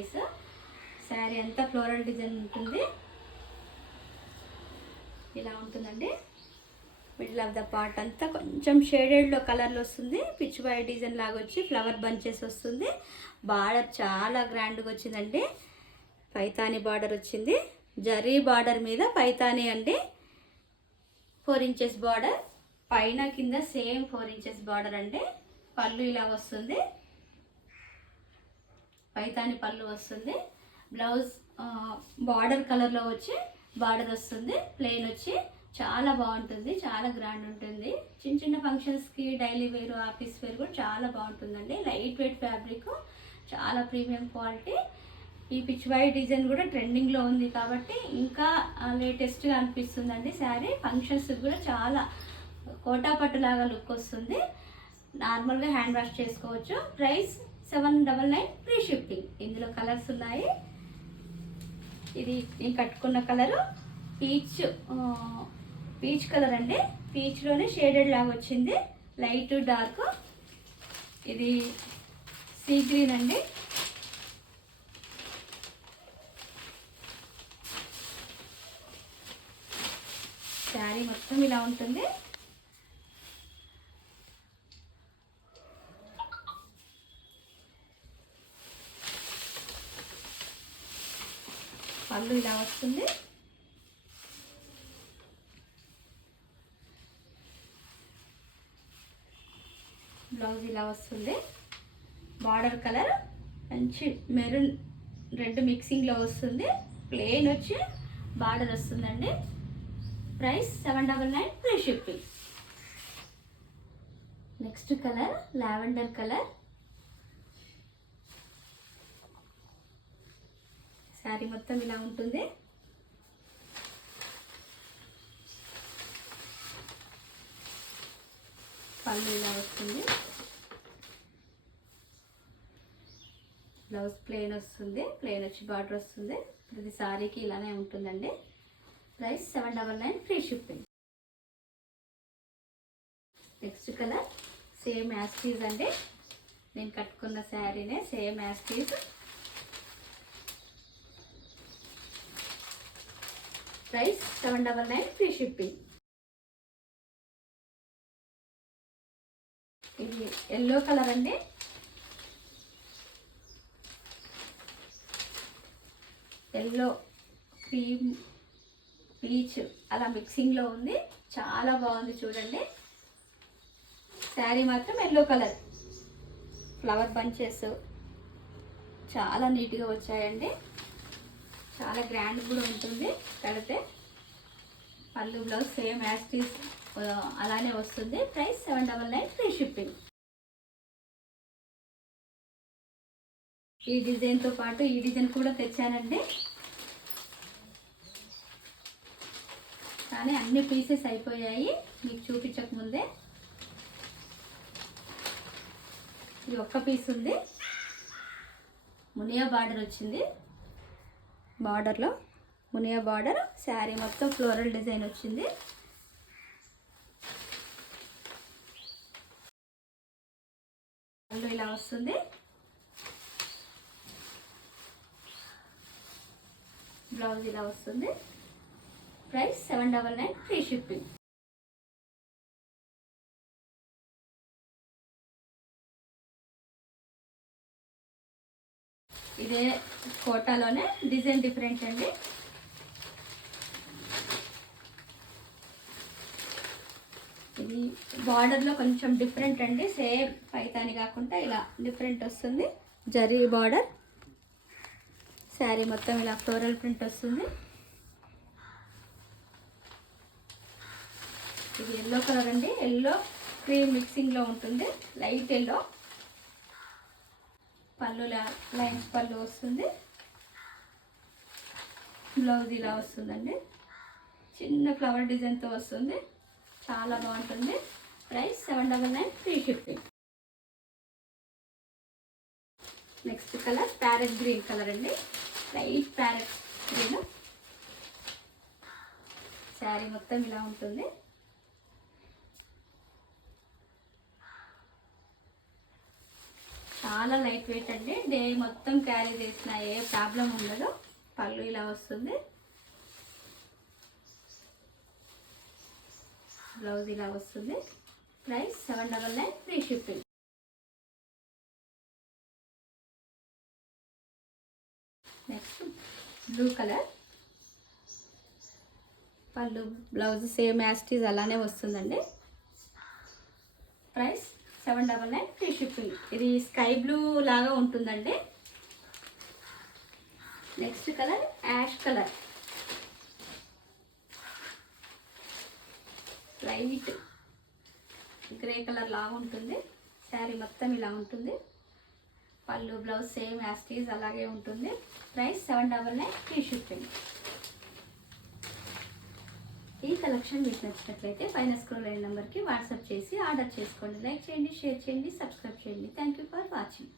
Nice. Sari అంతా floral design ఉంటుంది. ఇలా ఉంటుందండి. మిడిల్ ఆఫ్ ద పార్ట్ అంతా కొంచెం షేడెడ్లో కలర్లో వస్తుంది. పిచ్ బాయ్ డిజైన్ లాగా వచ్చి ఫ్లవర్ బంచెస్ వస్తుంది. బార్డర్ చాలా గ్రాండ్గా వచ్చిందండి. పైతాని బార్డర్ వచ్చింది. జరీ బార్డర్ మీద పైతాని అండి. 4 ఇంచెస్ బార్డర్, పైన కింద సేమ్ 4 ఇంచెస్ బార్డర్ అండి. పళ్ళు ఇలా వస్తుంది. పైతాని పళ్ళు వస్తుంది. బ్లౌజ్ బార్డర్ కలర్లో వచ్చి బార్డర్ వస్తుంది. ప్లెయిన్ వచ్చి చాలా బాగుంటుంది. చాలా గ్రాండ్ ఉంటుంది. చిన్న చిన్న ఫంక్షన్స్కి, డైలీ వేర్, ఆఫీస్ వేర్ కూడా చాలా బాగుంటుందండి. లైట్ వెయిట్ ఫ్యాబ్రిక్, చాలా ప్రీమియం క్వాలిటీ. ఈ పిచ్ వై డిజైన్ కూడా ట్రెండింగ్లో ఉంది కాబట్టి ఇంకా లేటెస్ట్గా అనిపిస్తుందండి శారీ. ఫంక్షన్స్ కూడా చాలా కోటా పట్టులాగా లుక్ వస్తుంది. నార్మల్గా హ్యాండ్ వాష్ చేసుకోవచ్చు. Price 799 free shipping. ఇందులో కలర్స్ ఉన్నాయి. ఇది నేను కట్టుకున్న కలరు పీచ్ కలర్ అండి. పీచ్లోనే షేడెడ్ లాగా వచ్చింది. Light dark. ఇది సీ గ్రీన్ అండి. శారీ మొత్తం ఇలా ఉంటుంది. పళ్ళు ఇలా వస్తుంది. బ్లౌజ్ ఇలా వస్తుంది. బార్డర్ కలర్ మంచి మెరూన్ రెడ్ మిక్సింగ్లో వస్తుంది. ప్లెయిన్ వచ్చి బార్డర్ వస్తుందండి. Price 799 free shipping. Next colour lavender colour. Sari మొత్తం ఇలా ఉంటుంది. పళ్ళు ఇలా వస్తుంది. బ్లౌజ్ ప్లెయిన్ వస్తుంది. ప్లెయిన్ వచ్చి బార్డర్ వస్తుంది. ప్రతి శారీకి ఇలానే ఉంటుందండి. Price 799 free shipping. Next colour same as it is అండి. నేను కట్టుకున్న శారీనే same as it is. Price 799 free shipping. ఇది ఎల్లో కలర్ అండి. ఎల్లో, క్రీమ్, పీచ్ అలా మిక్సింగ్లో ఉంది. చాలా బాగుంది చూడండి. శారీ మాత్రం ఎల్లో కలర్. ఫ్లవర్ బంచెస్ చాలా నీట్గా వచ్చాయండి. చాలా గ్రాండ్ కూడా ఉంటుంది కడితే. పళ్ళు బ్లౌజ్ సేమ్ యాస్టీస్ అలానే వస్తుంది. Price 799 free shipping. ఈ డిజైన్తో పాటు ఈ డిజైన్ కూడా తెచ్చానండి. కానీ అన్ని పీసెస్ అయిపోయాయి మీకు చూపించక ముందే. ఇది ఒక్క పీస్ ఉంది. మునియా బార్డర్ వచ్చింది. బార్డర్లో మునియా బార్డర్. శారీ మొత్తం ఫ్లోరల్ డిజైన్ వచ్చింది. ఇలా వస్తుంది. బ్లౌజ్ ఇలా వస్తుంది. Price 799 free shipping. ఇదే కోటాలోనే డిజైన్ డిఫరెంట్ అండి. ఇది బార్డర్లో కొంచెం డిఫరెంట్ అండి. సేమ్ పైతాని కాకుండా ఇలా డిఫరెంట్ వస్తుంది. జరీ బార్డర్. శారీ మొత్తం ఇలా ఫ్లోరల్ ప్రింట్ వస్తుంది. ఇది ఎల్లో కలర్ అండి. ఎల్లో క్రీమ్ మిక్సింగ్లో ఉంటుంది. Light yellow. పళ్ళు లైన్స్ పళ్ళు వస్తుంది. బ్లౌజ్ ఇలా వస్తుందండి. చిన్న ఫ్లవర్ డిజైన్తో వస్తుంది. చాలా బాగుంటుంది. Price 799 free shipping. Next colour parrot green colour అండి. Light parrot green. శారీ మొత్తం ఇలా ఉంటుంది. చాలా లైట్ వెయిట్ అండి, డే మొత్తం క్యారీ చేసిన ఏ ప్రాబ్లం ఉండదు. పళ్ళు ఇలా వస్తుంది, బ్లౌజ్ ఇలా వస్తుంది. Price 799 free shipping. Next blue colour, పళ్ళు బ్లౌజ్ సేమ్ యాస్టీజ్ అలానే వస్తుందండి. Price 799 free shipping. ఇది స్కై బ్లూ లాగా ఉంటుందండి. Next colour ash colour, light grey colour లాగా ఉంటుంది. శారీ మొత్తం ఇలా ఉంటుంది. పళ్ళు బ్లౌజ్ సేమ్ యాస్టీజ్ అలాగే ఉంటుంది. Price 799 free shipping. ఈ కలెక్షన్ మీకు నచ్చినట్లయితే పైన స్క్రోల్ అయిన నెంబర్కి వాట్సాప్ చేసి ఆర్డర్ చేసుకోండి. లైక్ చేయండి, షేర్ చేయండి, సబ్స్క్రైబ్ చేయండి. Thank you for watching.